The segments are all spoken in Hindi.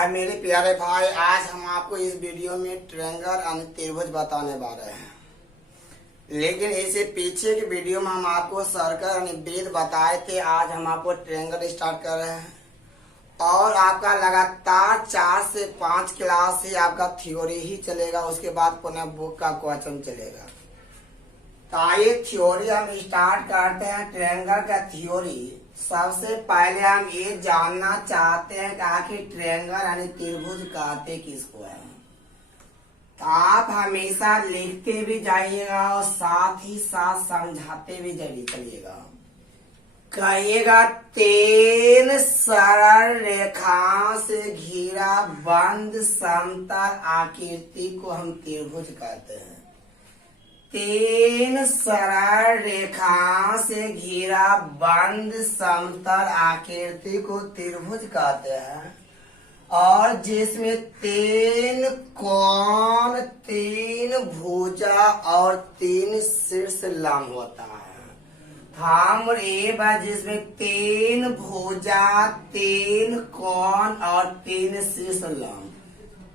हाय मेरे प्यारे भाई, आज हम आपको इस वीडियो में ट्रायंगल यानी त्रिभुज बताने वाले हैं। लेकिन इससे पीछे की वीडियो में हम आपको सर्कल यानी वृत्त बताए थे। आज हम आपको ट्रायंगल स्टार्ट कर रहे हैं और आपका लगातार 4 से 5 क्लास ही आपका थ्योरी ही चलेगा। उसके बाद पुनः बुक का क्वेश्चन चलेगा। तो आइए थ्योरी हम स्टार्ट करते हैं। ट्रायंगल का थ्योरी सबसे पहले हम ये जानना चाहते हैं कि आखिर ट्रायंगल यानी त्रिभुज कहते किसको है। तो आप हमेशा लिखते भी जाइएगा और साथ ही साथ समझाते भी चलिएगा। कहिएगा 3 सरल रेखाओं से घिरा बंद समतल आकृति को हम त्रिभुज कहते हैं। 3 सरल रेखाओं से घिरा बंद समतल आकृति को त्रिभुज कहते हैं और जिसमें 3 कोण, 3 भुजा और 3 शीर्ष लंब होता है। जिसमें 3 भुजा, 3 कोण और 3 शीर्ष लंब।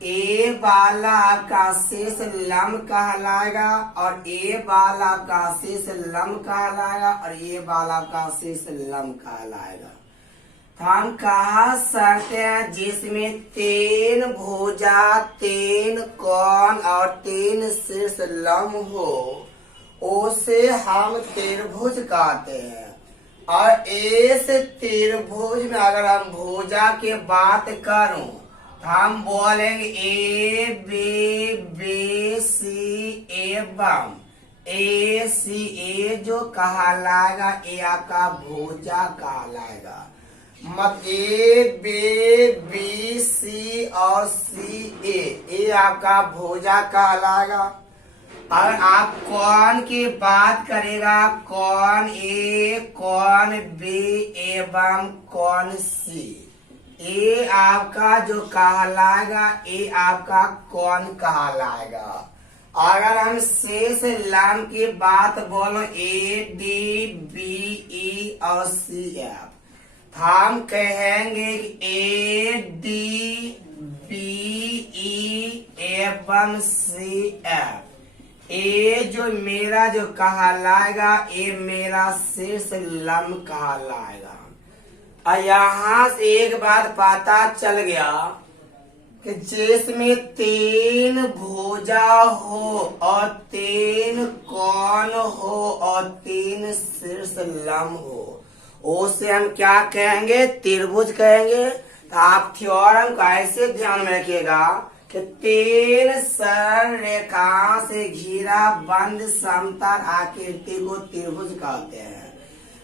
ए वाला आपका शीर्ष लंब कहलाएगा और ए वाला आपका शीर्ष लंब कहलाएगा और ए वाला आपका शीर्ष लंब कहलाएगा। तो हम कह सकते हैं जिसमें 3 भुजा, 3 कोण और 3 शीर्ष लंब हो उसे हम त्रिभुज कहते हैं। और इस त्रिभुज में अगर हम भुजा की बात करूं हम बोलेंगे ए बी बी सी एवं ए सी। ए जो कहलाएगा ए आपका भुजा कहलाएगा। मतलब ए बी बी सी और सी ए आपका भुजा कहलाएगा। और आप कोण की बात करेगा कोण ए, कोण बी एवं कोण सी। ए आपका जो कहलाएगा ए आपका कोण कहलाएगा। अगर हम शेष लंब की बात बोलो ए डी बी ई और सी एफ, हम कहेंगे ए डी बी ई एवं सी एफ। ए जो मेरा जो कहलाएगा ए मेरा शीर्ष लंब कहलाएगा। और यहाँ से एक बात पता चल गया कि जिसमें 3 भुजा हो और 3 कोण हो और 3 शीर्ष लंब हो उसे हम क्या कहेंगे, त्रिभुज कहेंगे। तो आप थ्योरम को ऐसे ध्यान में रखिएगा कि 3 सरल रेखाओं से घिरा बंद समतल आकृति को त्रिभुज कहते हैं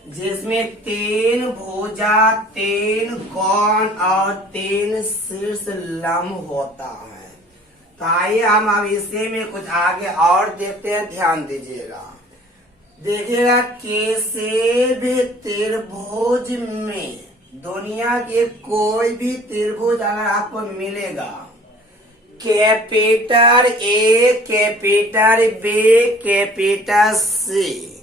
जिसमें 3 भुजा, 3 कोण और 3 शीर्ष लंब होता है। तो आइए हम अब इसी में कुछ आगे और देखते हैं, ध्यान दीजिएगा। देखिएगा किसी भी त्रिभुज में दुनिया के कोई भी त्रिभुज अगर आपको मिलेगा, capital A, capital B, capital C,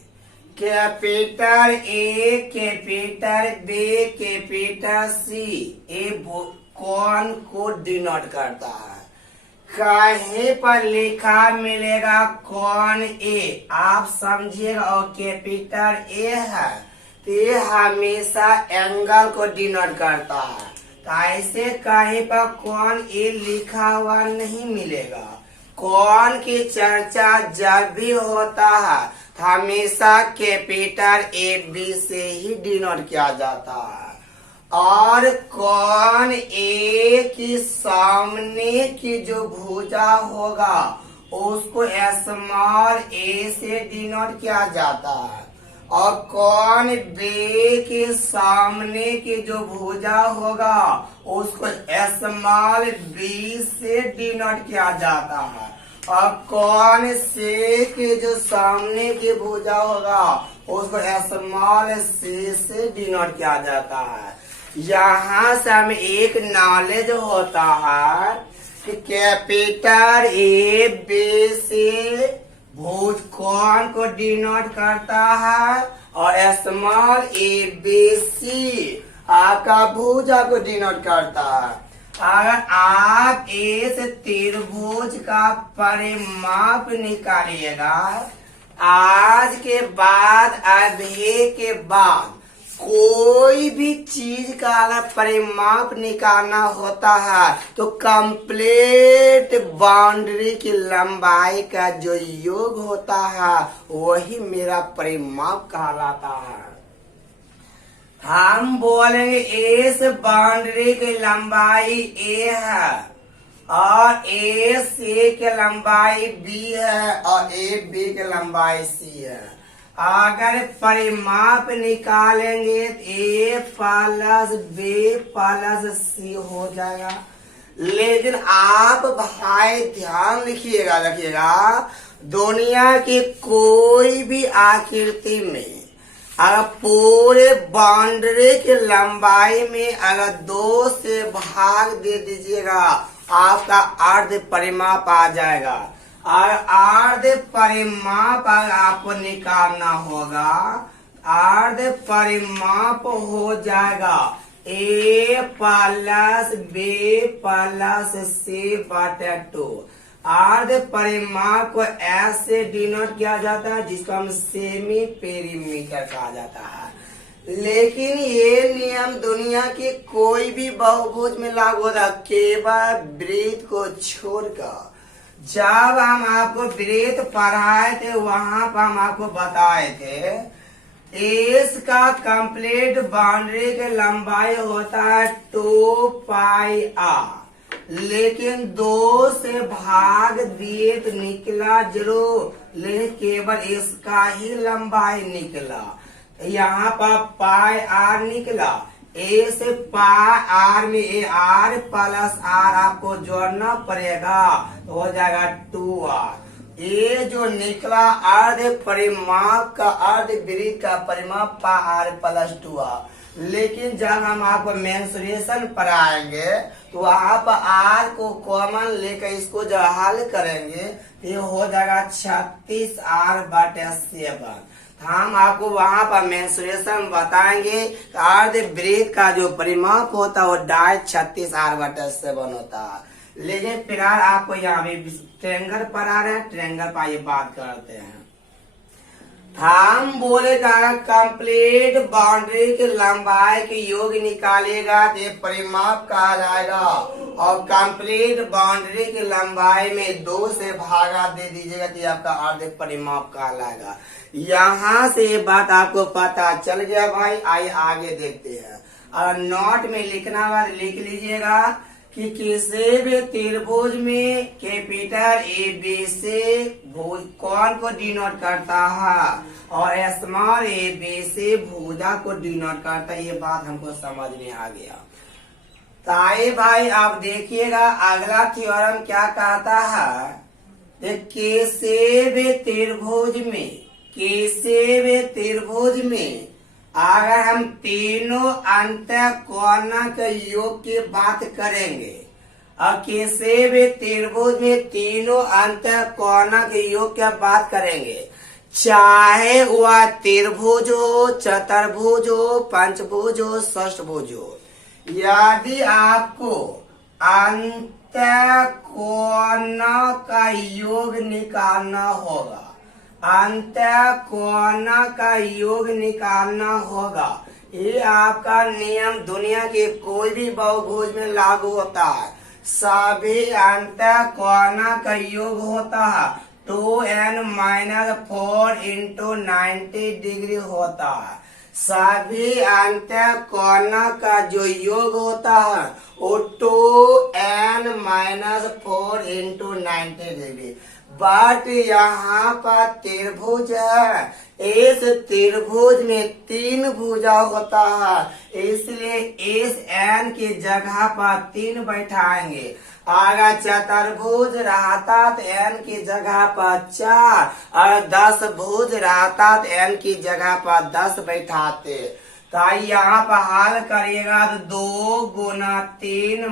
capital A, capital B, capital C, ये कोण को डिनोट करता है। कहीं पर लिखा मिलेगा कोण ए, आप समझिएगा, और कैपिटल ए है तो ये हमेशा एंगल को डिनोट करता है। तो ऐसे कहीं पर कोण ए लिखा हुआ नहीं मिलेगा। कोण की चर्चा जब भी होता है हमेशा कैपिटल ए बी से ही डिनोट किया जाता है। और कोण ए की सामने की जो भुजा होगा उसको स्मॉल ए से डिनोट किया जाता है और कोण बी के सामने की जो भुजा होगा उसको स्मॉल बी से डिनोट किया जाता है और कोण सी के जो सामने की भुजा होगा उसको स्मॉल सी से डिनोट किया जाता है। यहाँ से हमें एक नॉलेज होता है कि कैपिटल ए बी सी भुज कोण को डिनोट करता है और स्मॉल ए बी सी आपका भुजा को डिनोट करता है। अगर आप इस त्रिभुज का परिमाप निकालिएगा, आज के बाद अभी के बाद कोई भी चीज का अगर परिमाप निकालना होता है तो कंप्लीट बाउंड्री की लंबाई का जो योग होता है वही मेरा परिमाप कहलाता है। हम बोलेंगे इस बाउंड्री की लंबाई ए है और ए सी की लंबाई बी है और ए बी की लंबाई सी है। अगर परिमाप निकालेंगे ए प्लस बी प्लस सी हो जाएगा। लेकिन आप भाई ध्यान रखिएगा दुनिया की कोई भी आकृति में अगर पूरे बाउंड्री की लंबाई में अगर 2 से भाग दे दीजिएगा आपका अर्ध परिमाप आ जाएगा। और अर्ध परिमाप आपको निकालना होगा, अर्ध परिमाप हो जाएगा ए प्लस बी प्लस सी बटे 2। अर्ध परिमाप को ऐसे डिनोट किया जाता है जिसको हम सेमी पेरीमीटर कहा जाता है। लेकिन ये नियम दुनिया के कोई भी बहुभुज में लागू होता है केवल वृत्त को छोड़कर। जब हम आपको वृत्त पढ़ाए थे वहां पर हम आपको बताए थे इसका कंप्लीट बाउंड्री की लंबाई होता है 2 पाई आर। लेकिन 2 से भाग दिए तो निकला जरूर, लेकिन केवल इसका ही लंबाई निकला। यहाँ पर पाई आर निकला, ए से पाई आर में ए आर प्लस आर आपको जोड़ना पड़ेगा तो हो जाएगा 2r। ये जो निकला अर्ध परिमाप का अर्ध वृत्त का परिमाप पाई आर प्लस 2r। लेकिन जब हम आपको मेंसुरेशन पढ़ाएंगे तो वहाँ पर आर को कॉमन लेकर इसको जब हल करेंगे तो ये हो जाएगा 36r बटे 7। हम आपको वहाँ पर मेंसुरेशन बताएंगे तो अर्ध वृत्त का जो परिमाप होता है वो 36r बटे 7 होता है। लेकिन फिलहाल आपको यहाँ भी ट्रेंगल पढ़ा रहे हैं, ट्रेंगल पर ये बात करते हैं। हम बोलेगा कंप्लीट बाउंड्री की लंबाई की योग निकालेगा तो ये परिमाप कहा जाएगा। और कंप्लीट बाउंड्री की लंबाई में 2 से भागा दे दीजिएगा तो आपका अर्ध परिमाप कहलाएगा। यहाँ से ये बात आपको पता चल गया भाई। आइए आगे देखते हैं। और नोट में लिखना वाला लिख लीजिएगा कि किसी भी त्रिभुज में कैपिटल ए बी से भुज कौन को डिनोट करता है और स्मॉल ए बी से भुजा को डिनोट करता है। ये बात हमको समझ में आ गया। ताई भाई आप देखिएगा अगला थ्योरम क्या कहता है। किसी भी त्रिभुज में अगर हम तीनों अंत कोण के योग की बात करेंगे और किसी भी त्रिभुज में तीनों अंत कोण के योग की बात करेंगे, चाहे वह त्रिभुज हो, चतुर्भुज हो, पंचभुज हो, षष्ठभुज हो, यदि आपको अंत कोण का योग निकालना होगा, अंत कोण का योग निकालना होगा, ये आपका नियम दुनिया के कोई भी बहुभुज में लागू होता है। सभी अंत कोण का योग होता है 2n-4 × 90 डिग्री होता है। सभी अंत कोण का जो योग होता है वो 2n-4 × 90 डिग्री। बट यहाँ पर त्रिभुज है, इस त्रिभुज में 3 भुजा होता है, इसलिए इस n की जगह पर 3 बैठाएंगे। अगर चतुर्भुज रहता तो n की जगह पर 4 और 10 भुज रहता तो n की जगह पर 10 बैठाते। तो यहाँ पर हल करिएगा तो 2 × 3 -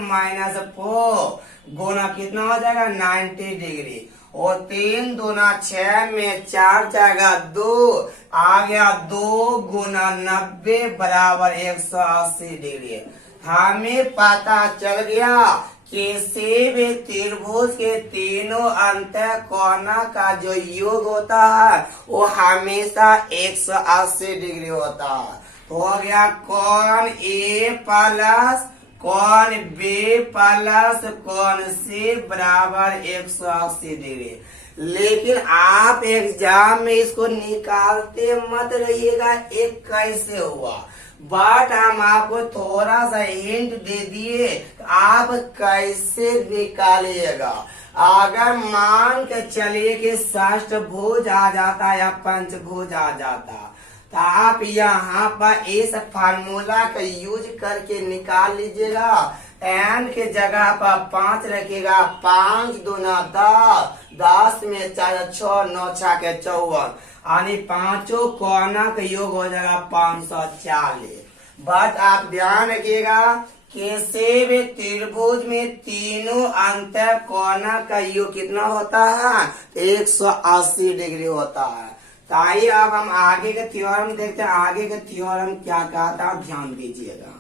4 गुना कितना हो जाएगा 90 डिग्री। और 3 दूना 6 में 4 जाएगा 2, आ गया 2 गुना 90 बराबर 180 डिग्री। हमें पता चल गया किसी भी त्रिभुज के तीनों अंत कोना का जो योग होता है वो हमेशा 180 डिग्री होता है। तो हो गया कोण ए प्लस कोण बी प्लस कोण सी बराबर 180 डिग्री। लेकिन आप एग्जाम में इसको निकालते मत रहिएगा एक कैसे हुआ, बट हम आपको थोड़ा सा हिंट दे दिए आप कैसे निकालिएगा। अगर मान के चलिए कि षष्ठभुज आ जाता या पंचभुज आ जाता तो आप यहाँ पर इस फार्मूला का यूज करके निकाल लीजिएगा। एन के जगह पर 5 रखिएगा, 5 दूना 10, 10 में 4 6 9 6 के 54, यानी पांचों कोना का योग हो जाएगा 540। बट आप ध्यान रखिएगा किसी भी त्रिभुज में तीनों अंत कोना का योग कितना होता है 180 डिग्री होता है। तो आइए अब हम आगे का थ्योरम देखते हैं। आगे का थ्योरम क्या कहता है ध्यान दीजिएगा।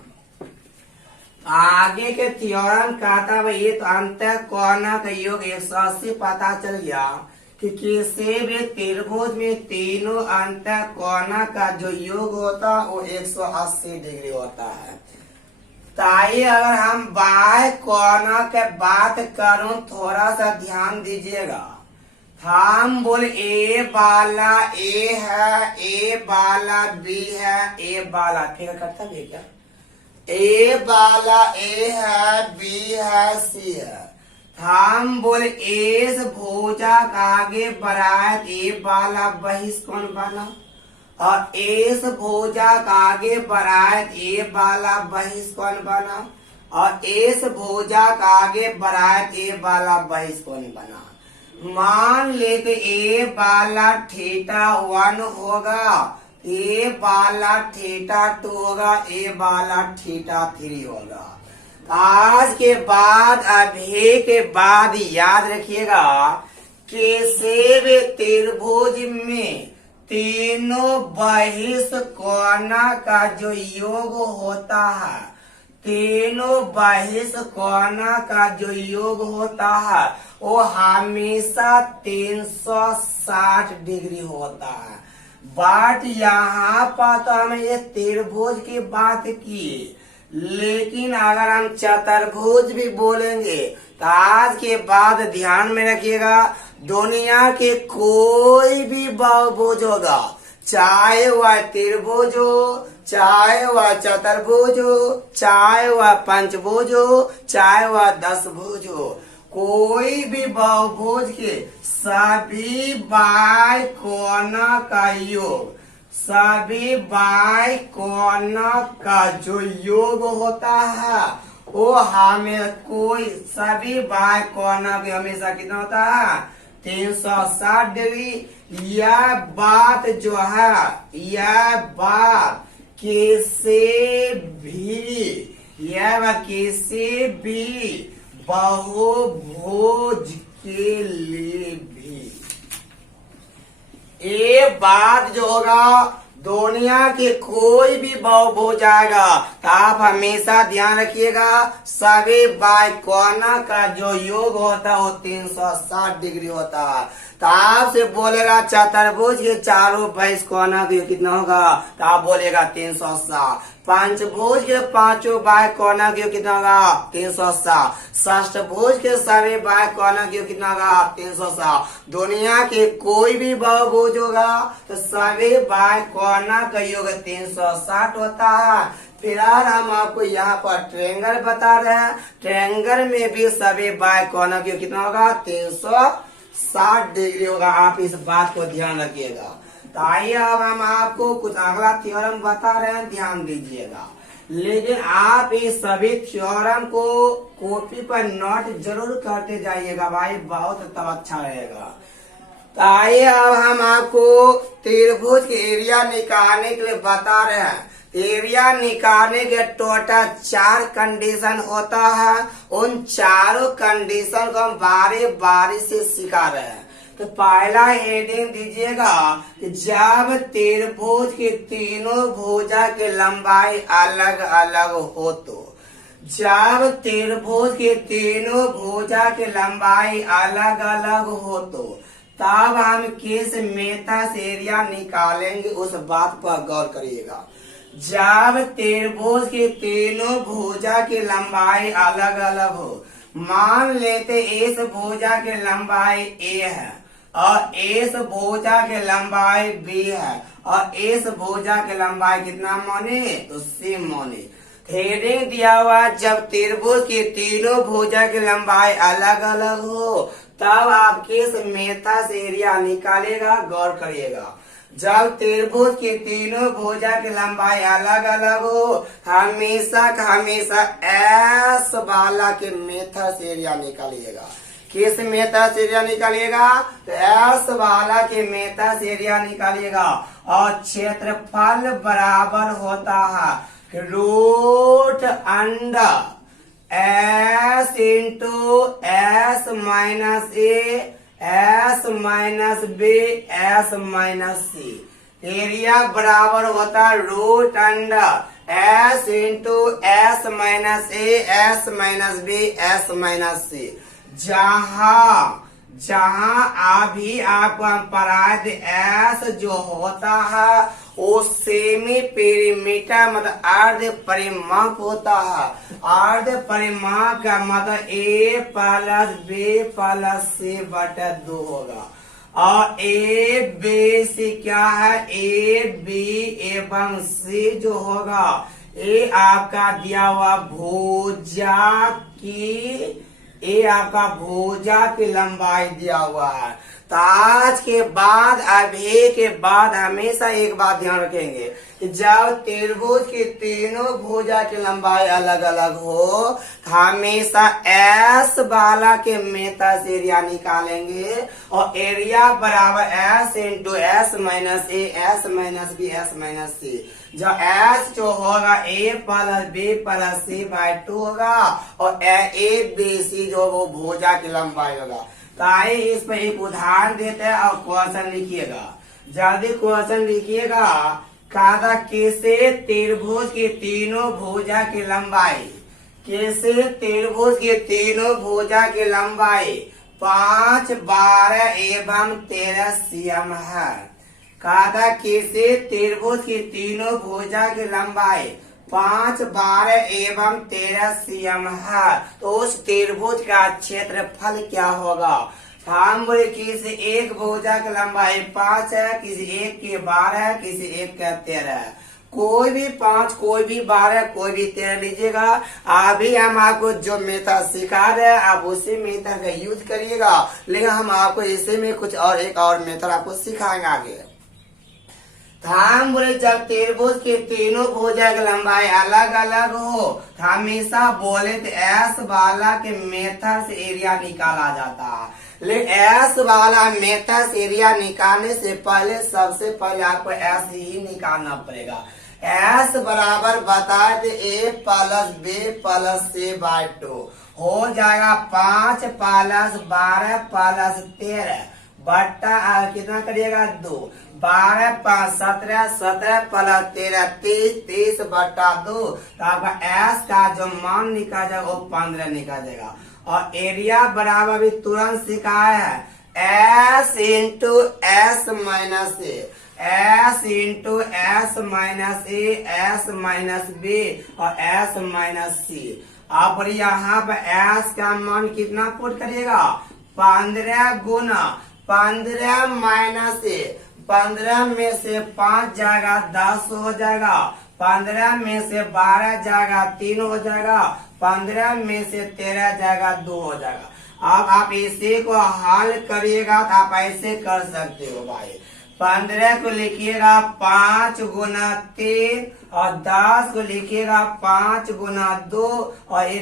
आगे के थ्योरम कहता है ये तो अंत कोना का योग 180 पता चल गया कि किसी भी त्रिभुज में तीनों अंत कोना का जो योग होता है वो 180 डिग्री होता है। ताई अगर हम बाह्य कोना के बात करूं थोड़ा सा ध्यान दीजिएगा। हम बोल ए वाला ए है, ए वाला बी है, ए वाला फिर करता है क्या, ए वाला ए है, बी है, सी है। हम बोल एस भुजक आगे बढ़ाए ए वाला बहिष्कोण बना और एस भुजक आगे बढ़ाए ए वाला बहिष्कोण बना और एस भुजक आगे बढ़ाए ए वाला बहिष्कोण बना। मान लेते ए वाला θ1 होगा, ए वाला θ2 होगा, ए वाला θ3 होगा। आज के बाद अभी के बाद याद रखिएगा किसी भी त्रिभुज में तीनों बहिष्कोणा का जो योग होता है, तीनों बहिष्कोणा का जो योग होता है वो हमेशा 360 डिग्री होता है। बट यहाँ पर तो हमें ये त्रिभुज की बात की, लेकिन अगर हम चतुर्भुज भी बोलेंगे तो आज के बाद ध्यान में रखिएगा दुनिया के कोई भी बहुभुज होगा, चाहे वह त्रिभुज हो, चाहे वह चतुर्भुज हो, चाहे वह पंचभुज हो, चाहे वह 10 भुज हो, कोई भी बहुभुज के सभी बाह्य कोना का योग, सभी बाह्य कोना का जो योग होता है वो हमें कोई सभी बाह्य कोना के हमेशा कितना होता है 360 डिग्री। यह बात जो है, यह बात किसी भी बहुभुज के लिए भी ये बात जो होगा दुनिया के कोई भी बहुभुज आएगा तो आप हमेशा ध्यान रखिएगा सभी बाह्य कोना का जो योग होता है वो 360 डिग्री होता है। तो आपसे बोलेगा चतुर्भुज के चारों बहिष्कोणा का योग कितना होगा तो आप बोलेगा 360। पंचभुज के पांचों बाह्य कोना का योग कितना होगा 360। षष्ठभुज के सभी बाह्य कोना का योग कितना होगा 360। दुनिया के कोई भी बहुभुज होगा तो सभी बाह्य कोना का योग 360 होता है। फिलहाल हम आपको यहाँ पर ट्रायंगल बता रहे हैं, ट्रायंगल में भी सभी बाह्य कोना का योग कितना होगा 360 डिग्री होगा। आप इस बात को ध्यान रखिएगा। तो आइए अब हम आपको कुछ अगला थ्योरम बता रहे हैं, ध्यान दीजिएगा। लेकिन आप इस सभी थ्योरम को कॉपी पर नोट जरूर करते जाइएगा भाई, बहुत तब अच्छा रहेगा। तो आइए अब हम आपको त्रिभुज के एरिया निकालने के लिए बता रहे हैं। एरिया निकालने के टोटल 4 कंडीशन होता है, उन चारों कंडीशन को हम बारी बारी से सिखा रहे हैं। तो पहला हेडिंग दीजिएगा कि जब त्रिभुज के तीनों भुजा की लंबाई अलग अलग हो तो। जब त्रिभुज के तीनों भुजा की लंबाई अलग अलग हो तो तब हम किस मेथड से एरिया निकालेंगे, उस बात पर गौर करिएगा। जब त्रिभुज के तीनों भुजा की लंबाई अलग अलग हो, मान लेते इस भुजा की लंबाई A है और इस भुजा की लंबाई B है और इस भुजा की लंबाई कितना माने, तो C माने। हेडिंग दिया हुआ जब त्रिभुज की तीनों भुजा की लंबाई अलग अलग हो तब आप किस मेथड से एरिया निकालेगा, गौर करिएगा। जब त्रिभुज की तीनों भुजा की लंबाई अलग अलग हो हमेशा एस वाला के मेथड से एरिया निकालिएगा। किस मेथड से एरिया निकालिएगा, तो एस वाला के मेथड से एरिया निकालिएगा। और क्षेत्रफल बराबर होता है root under S into S minus A S minus B S minus C. Area बराबर होता है root under S into S minus A S minus B S minus C. जहां अभी आपको हम पढ़ाए थे एस जो होता है वो सेमी पेरीमीटर मतलब अर्ध परिमाप होता है। अर्ध परिमाप का मतलब A plus B plus C बटा 2 होगा। और A B C क्या है, A B एवं C जो होगा ये आपका दिया हुआ भुजा की, ये आपका भुजा की लंबाई दिया हुआ है। तो आज के बाद अभी के बाद हमेशा एक बात ध्यान रखेंगे कि जब त्रिभुज की तीनों भुजा की लंबाई अलग अलग हो हमेशा एस वाला के मेथड से एरिया निकालेंगे। और एरिया बराबर S into S minus A S minus B S minus C. जब एस जो होगा A plus B plus C by 2 होगा और ए बी सी जो वो भुजा की लंबाई होगा। तो आइए इस पर एक उदाहरण देते हैं और क्वेश्चन लिखिएगा। जल्दी क्वेश्चन लिखिएगा। कहा कैसे त्रिभुज की तीनों भुजा की लंबाई, कैसे त्रिभुज की तीनों भुजा की लंबाई 5, 12 एवं 13 cm है। कहा कैसे त्रिभुज की तीनों भुजा की लंबाई 5, 12 एवं 13 cm है। तो उस त्रिभुज का क्षेत्रफल क्या होगा। हम बोले किसी एक भुजा की लंबाई 5 है, किसी एक की 12 है, किसी एक का 13 है। कोई भी 5, कोई भी 12, कोई भी 13 लीजिएगा। अभी हम आपको जो मेथड सिखा रहे हैं आप उसी मेथड का यूज करिएगा, लेकिन हम आपको इसी में कुछ और एक और मेथड आपको सिखाएंगे आगे। हम बोले जब त्रिभुज की तीनों भुजा की लंबाई अलग अलग हो हमेशा बोले तो एस वाला के मेथड से एरिया निकाला जाता है। लेकिन एस वाला मेथड से एरिया निकालने से पहले सबसे पहले आपको एस ही निकालना पड़ेगा। एस बराबर बताए थे ए plus B plus C by 2 हो जाएगा 5 प्लस 12 प्लस 13 बट्टा कितना करिएगा 2। 12 5 17 17 प्लस 13 30 30 बट्टा 2। तो आपका एस का जो मान निकाल जाएगा वो 15 निकाल जाएगा। और एरिया बराबर भी तुरंत सिखाया है S into S minus A S into S minus A S minus B और एस माइनस सी। अब यहाँ पर एस का मान कितना पुट करिएगा 15 गुना 15 माइनस ए 15 में से 5 जाएगा 10 हो जाएगा। 15 में से 12 जाएगा 3 हो जाएगा। 15 में से 13 जाएगा 2 हो जाएगा। अब आप इसी को हल करिएगा तो आप ऐसे कर सकते हो भाई। 15 को लिखिएगा 5 गुना 3 और 10 को लिखिएगा 5 गुना 2 और ये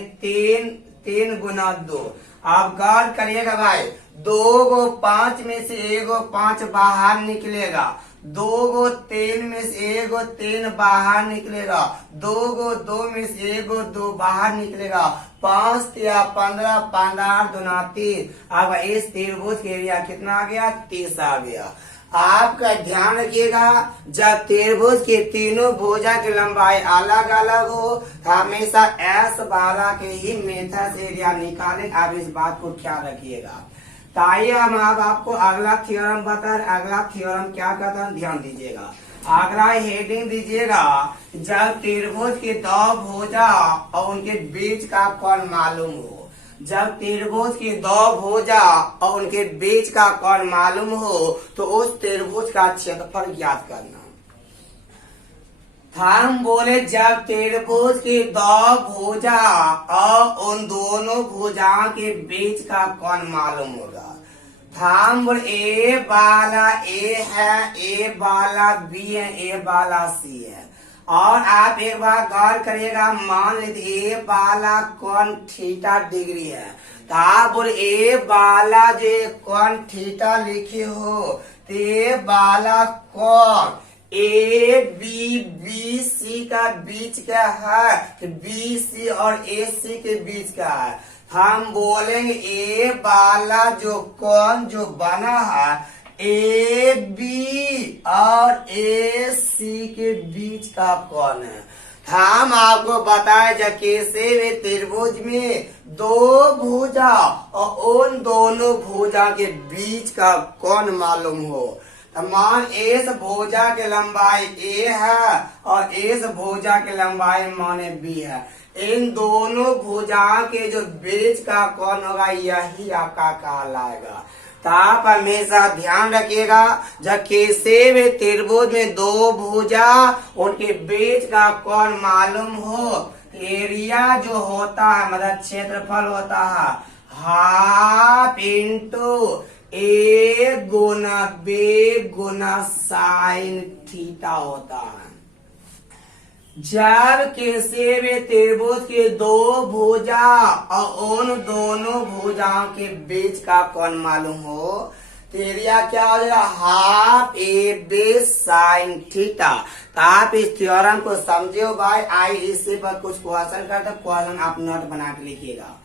3 गुना 2। आप गौर करिएगा भाई 2 को 5 में से 1 को 5 बाहर निकलेगा दो गो तीन में से एक गो तीन बाहर निकलेगा, दो गो दो में से एक गो दो बाहर निकलेगा, 5 या 15, 15 दूना 30। अब इस त्रिभुज के एरिया कितना आ गया? 30 आ गया। आपका ध्यान रखिएगा, जब त्रिभुज के तीनों भुजा की लंबाई अलग अलग हो हमेशा एस वाला के ही मेथड से एरिया निकालें। आप इस बात को ख्याल रखिएगा। ताइए हम अब आपको अगला थ्योरम बता रहे। अगला थ्योरम क्या कहता है, ध्यान दीजिएगा। अगला हेडिंग दीजिएगा, जब त्रिभुज के दो भुजा और उनके बीच का कोण मालूम हो। जब त्रिभुज की दो भुजा और उनके बीच का कोण मालूम हो तो उस त्रिभुज का क्षेत्रफल ज्ञात करना। हम बोले जब त्रिभुज की दो भुजा और उन दोनों भुजाओं के बीच का कोण मालूम होगा। हम बोले ए वाला ए है, ए वाला बी है, ए वाला सी है। और आप एक बार गौर करिएगा, मान लीजिए ए वाला कोण थीटा डिग्री है तो आप बोले ए वाला जो कोण थीटा लिखे हो तो ए वाला कोण ए बी बी सी का बीच का है तो बी सी और ए सी के बीच का है। हम बोलेंगे ए वाला जो कोण जो बना है ए बी और ए सी के बीच का कोण है। हम आपको बताए जब किसी भी त्रिभुज में दो भुजा और उन दोनों भुजा के बीच का कोण मालूम हो। मान इस भुजा की लंबाई ए है और इस भुजा की लंबाई माने बी है। इन दोनों भुजाओं के जो बीच का कोण होगा यही आपका कहलाएगा। तो आप हमेशा ध्यान रखिएगा, जब किसी भी त्रिभुज में दो भुजा उनके बीच का कोण मालूम हो एरिया जो होता है मतलब क्षेत्रफल होता है हाफ इंटू ए गुना बी गुना साइन थीटा होता है। जब किसी भी त्रिभुज के दो भुजा और उन दोनों भुजाओं के बीच का कोण मालूम हो तो एरिया क्या हो जाएगा? Half A B sine theta. तो आप इस थ्योरम को समझे हो भाई। आई इससे पर कुछ क्वेश्चन करते, क्वेश्चन आप नोट बना के लिखिएगा।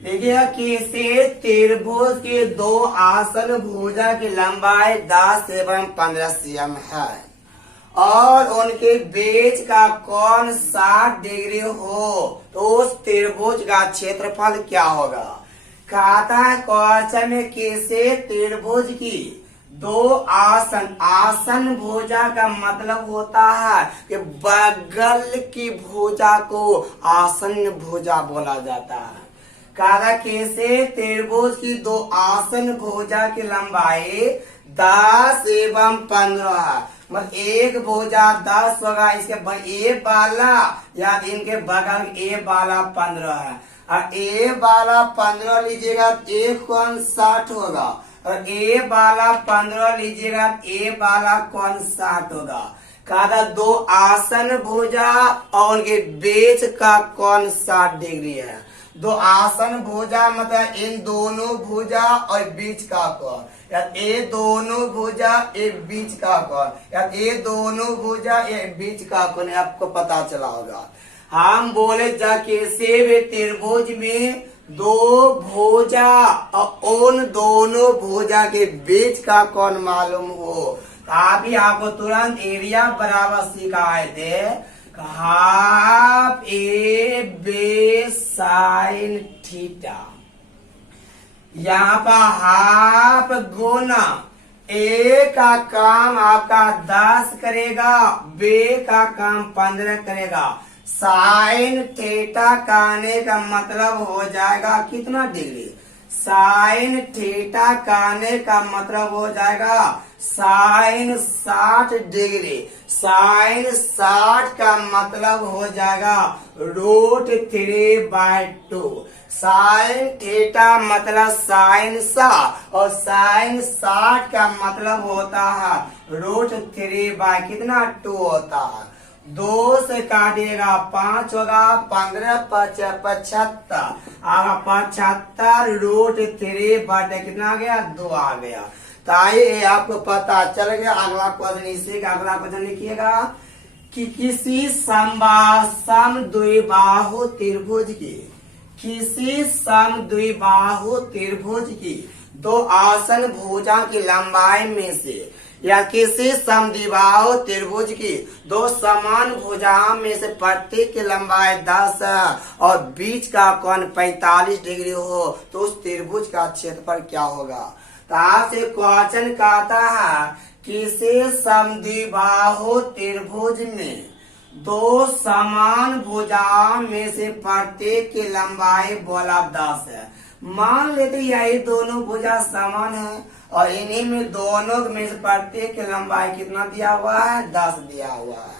देखिए किसी त्रिभुज के दो आसन भुजा की लंबाई 10 एवं 15 cm है और उनके बीच का कोण 60 डिग्री हो तो उस त्रिभुज का क्षेत्रफल क्या होगा? कहता है क्वेश्चन में किसी त्रिभुज की दो आसन भुजा का मतलब होता है कि बगल की भुजा को आसन भुजा बोला जाता है। कहा किसी त्रिभुज की दो आसन भुजा की लंबाई 10 एवं 15 है। मतलब एक भुजा 10 होगा, इसके ए वाला या इनके बगल ए वाला 15 है और ए वाला 15 लीजिएगा एक कोण 60 होगा और ए वाला 15 लीजिएगा ए वाला कोण 60 होगा। कहा दो आसन भुजा और उनके बीच का कोण 60 डिग्री है। दो आसन भुजा मतलब इन दोनों भुजा और बीच का कोण, या ए दोनों भुजा एक बीच का कोण, या ए दोनों भुजा एक बीच का कोण, आपको पता चला होगा। हम बोले जब किसी भी त्रिभुज में दो भुजा और उन दोनों भुजा के बीच का कोण मालूम हो तो अभी आपको तुरंत एरिया बराबर सिखाए थे half A B sine theta. यहाँ पर हाफ गुना ए का काम आपका 10 करेगा, बी का काम 15 करेगा। साइन थीटा कहने का मतलब हो जाएगा कितना डिग्री? साइन थीटा कहने का मतलब हो जाएगा साइन 60 डिग्री। साइन 60 का मतलब हो जाएगा √3/2। साइन थीटा मतलब साइन 60 और साइन 60 का मतलब होता है √3 कितना 2 होता है। 2 से काटिएगा 5 होगा, 15 5 75 आगा 75 √3 कितना आ गया 2 आ गया। तो ताकि आपको पता चल गया। अगला क्वेश्चन इसी का अगला क्वेश्चन लिखिएगा कि किसी समद्विबाहु त्रिभुज की दो आसन भुजा की लंबाई में से या किसी समद्विबाहु त्रिभुज की दो समान भुजाओं में से प्रत्येक की लंबाई 10 और बीच का कोण 45 डिग्री हो तो उस त्रिभुज का क्षेत्रफल क्या होगा। तो आपसे क्वेश्चन कहता है किसी समद्विबाहु त्रिभुज में दो समान भुजाओं में से प्रत्येक की लंबाई बोला 10 है। मान लेते यही दोनों भुजा समान है और इन्हीं में दोनों में से प्रत्येक की लंबाई कितना दिया हुआ है 10 दिया हुआ है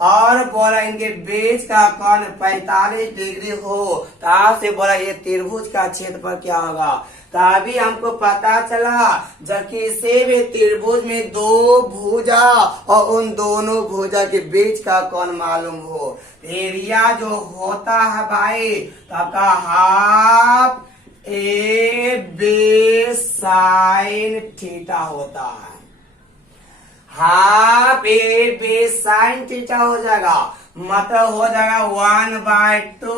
और बोला इनके बीच का कोण 45 डिग्री हो तो आपसे बोला ये त्रिभुज का क्षेत्रफल क्या होगा। तभी हमको पता चला जब किसी भी त्रिभुज में दो भुजा और उन दोनों भुजा के बीच का कोण मालूम हो एरिया जो होता है भाई तो आपका half A B sine theta होता है। Half A B sine theta हो जाएगा मतलब हो जाएगा 1/2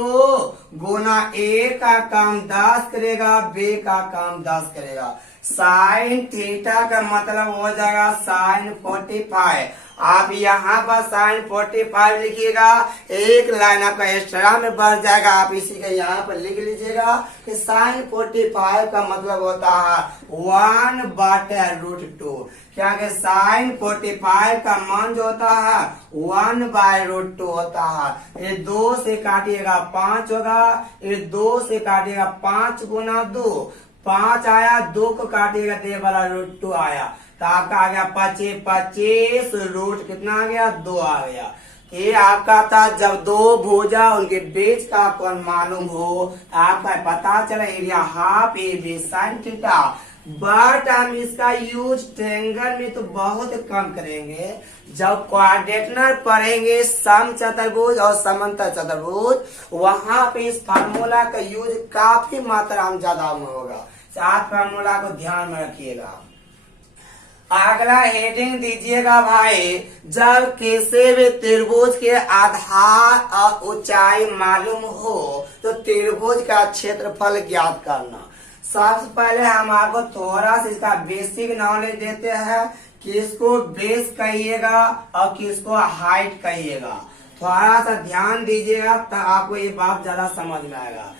गुना ए का काम 10 करेगा बी का काम 10 करेगा। साइन थीटा का मतलब हो जाएगा साइन 45। आप यहाँ पर साइन 45 लिखिएगा एक लाइन आपका एक्स्ट्रा में बढ़ जाएगा। आप इसी का यहाँ पर लिख लीजिएगा कि साइन 45 का मतलब होता है 1/√2 क्योंकि साइन 45 का मान जो होता है 1/√2 होता है। ये 2 से काटिएगा 5 होगा ये 2 से काटिएगा 5 गुना 2 5 आया 2 को काटिएगा तो वाला √2 आया तो आपका आ गया 25 रूट कितना आ गया 2 आ गया। ये आपका था जब दो भुजा उनके बीच का कोण मालूम हो आपका पता चला area half A B sine theta. But हम इसका यूज ट्रायंगल में तो बहुत कम करेंगे। जब क्वाड्रेटिनल पढ़ेंगे सम चतुर्भुज और समांतर चतुर्भुज वहां पे इस फार्मूला का यूज काफी मात्रा में ज्यादा में होगा। सात फार्मूला को ध्यान में रखिएगा। अगला हेडिंग दीजिएगा भाई जब किसी भी त्रिभुज के आधार और ऊंचाई मालूम हो तो त्रिभुज का क्षेत्रफल ज्ञात करना। सबसे पहले हम आपको थोड़ा सा इसका बेसिक नॉलेज देते हैं किसको बेस कहिएगा और किसको हाइट कहिएगा। थोड़ा सा ध्यान दीजिएगा तो आपको ये बात ज्यादा समझ में आएगा।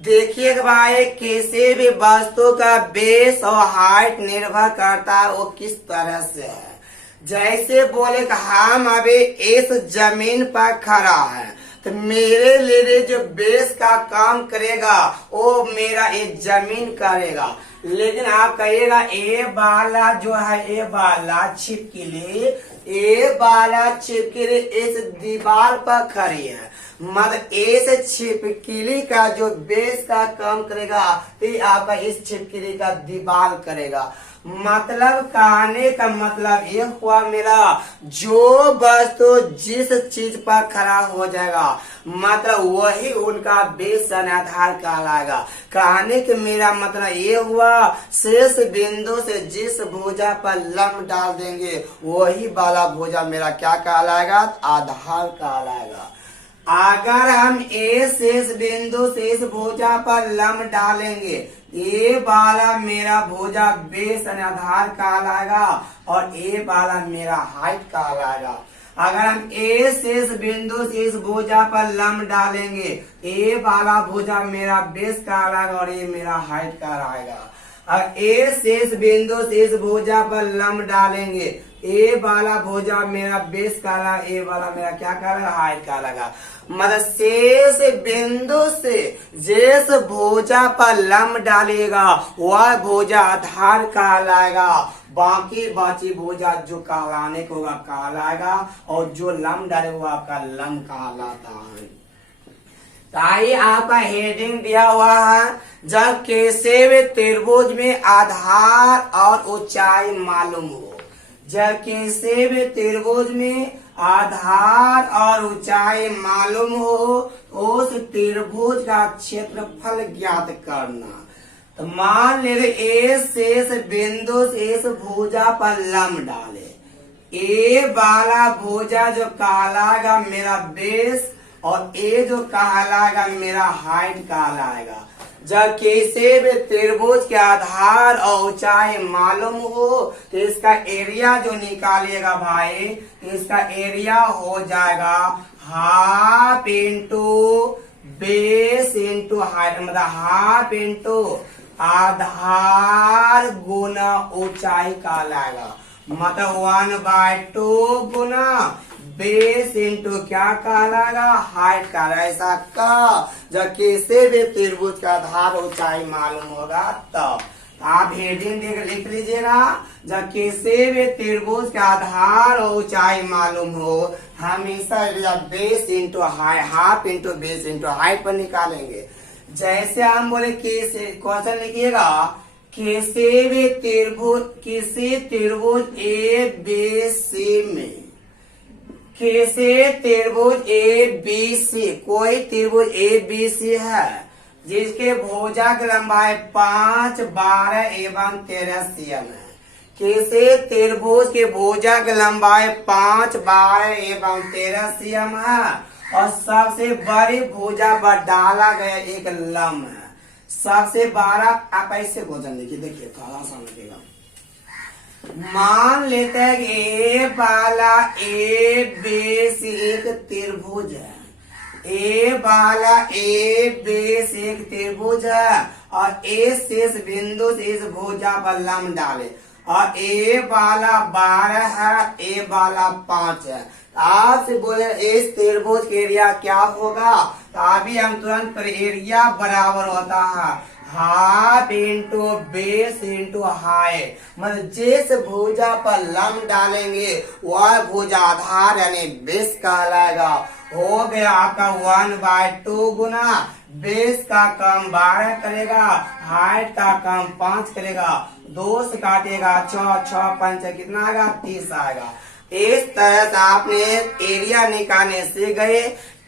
देखिए भाई किसी भी वस्तु का बेस और हाइट निर्भर करता है वो किस तरह से है। जैसे बोले कि हम अभी इस जमीन पर खड़ा है तो मेरे लिए जो बेस का काम करेगा वो मेरा ये जमीन करेगा। लेकिन आप कहिएगा ए वाला जो है ए वाला छिपकली ए वाला छिपकली इस दीवार पर खड़ी है मतलब इस छिपकली का जो बेस का काम करेगा तो आपका इस छिपकली का दीवार करेगा। मतलब कहने का मतलब ये हुआ मेरा जो वस्तु जिस चीज पर खड़ा हो जाएगा मतलब वही उनका बेस आधार कहलाएगा। कहने के मेरा मतलब ये हुआ शेष बिंदु से जिस भुजा पर लंब डाल देंगे वही वाला भुजा मेरा क्या कहलाएगा आधार कहलाएगा। अगर हम ए शेष बिंदु से इस भुजा पर लंब डालेंगे ए वाला मेरा भुजा बेस आधार कहलाएगा और ए वाला मेरा हाइट कहलाएगा। अगर हम ए शेष बिंदु से इस भुजा पर लंब डालेंगे ए वाला भुजा मेरा बेस कहलाएगा और ये मेरा हाइट कहलाएगा। अगर ए शेष बिंदु से इस भुजा पर लंब डालेंगे ए वाला भुजा मेरा बेस कहलाएगा ए वाला मेरा क्या कहलाएगा हाइट कहलाएगा। मतलब शेष बिंदु से जिस भुजा पर लंब डालेगा वह भुजा आधार कहलाएगा। बाकी बाची भुजा जो कहलाने को होगा कहलाएगा और जो लंब डालेगा वो आपका लंब कहलाता है। ताई आपका हेडिंग दिया हुआ है जब किसी भी त्रिभुज में आधार और ऊंचाई मालूम हो। जब किसी भी त्रिभुज में आधार और ऊंचाई मालूम हो उस त्रिभुज का क्षेत्रफल ज्ञात करना। तो मान ले ए शेष बिंदु से इस भुजा पर लंब डाले। ए वाला भुजा जो कहलाएगा मेरा बेस और ए जो कहलाएगा मेरा हाइट कहलाएगा। जब किसी भी त्रिभुज के आधार और ऊंचाई मालूम हो तो इसका एरिया जो निकालिएगा भाई, तो इसका एरिया हो जाएगा half into base into height, मतलब हाफ इंटू आधार गुना ऊंचाई कहलाएगा। मतलब 1/2 गुना बेस इंटू क्या कहलाएगा, हाइट कहलाएगा। ऐसा का जब किसी भी त्रिभुज का आधार ऊंचाई मालूम होगा तब आप हेडिंग देकर लिख लीजिएगा। जब किसी भी त्रिभुज का आधार और ऊंचाई मालूम हो हमेशा base into height, half into base into height पर निकालेंगे। जैसे हम बोले क्वेश्चन लिखिएगा किसी भी त्रिभुज, किसी त्रिभुज ए बी सी में, किसी त्रिभुज ए बी सी, कोई त्रिभुज ए बी सी है जिसके भुजा की लंबाई 5, 12 एवं 13 cm है। किसी त्रिभुज के भुजा की लंबाई 5, 12 एवं 13 cm है और सबसे बड़ी भुजा पर डाला गया एक लंब है। सबसे बड़ा, आप ऐसे भोजन लिखिए, देखिए थोड़ा सा लगेगा। मान लेते हैं कि ए वाला ए बेस एक त्रिभुज है, ए वाला ए बेस एक त्रिभुज है और ए शेष बिंदु से इस भुजा पर लंब डाले और ए वाला 12 है, ए वाला 5 है। आपसे बोले इस त्रिभुज के एरिया क्या होगा, तो अभी हम तुरंत पर एरिया बराबर होता है half into base into height. मतलब जिस भुजा पर लंब डालेंगे वह भुजा आधार यानी बेस कहलाएगा। हो गया आपका 1/2 गुना बेस का कम 12 करेगा, हाइट का कम 5 करेगा, 2 से काटेगा 6, 6 5 कितना आएगा, 30 आएगा। इस तरह से आपने एरिया निकालने से गए।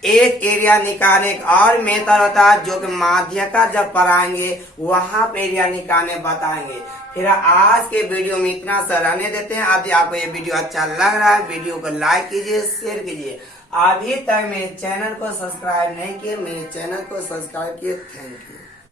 एक एरिया निकालने का और मेथड होता है जो कि माध्यका जब पढ़ाएंगे वहां पे एरिया निकालने बताएंगे। फिर आज के वीडियो में इतना सा रहने देते हैं। यदि आपको ये वीडियो अच्छा लग रहा है वीडियो को लाइक कीजिए, शेयर कीजिए। अभी तक मेरे चैनल को सब्सक्राइब नहीं किए, मेरे चैनल को सब्सक्राइब किए। Thank you.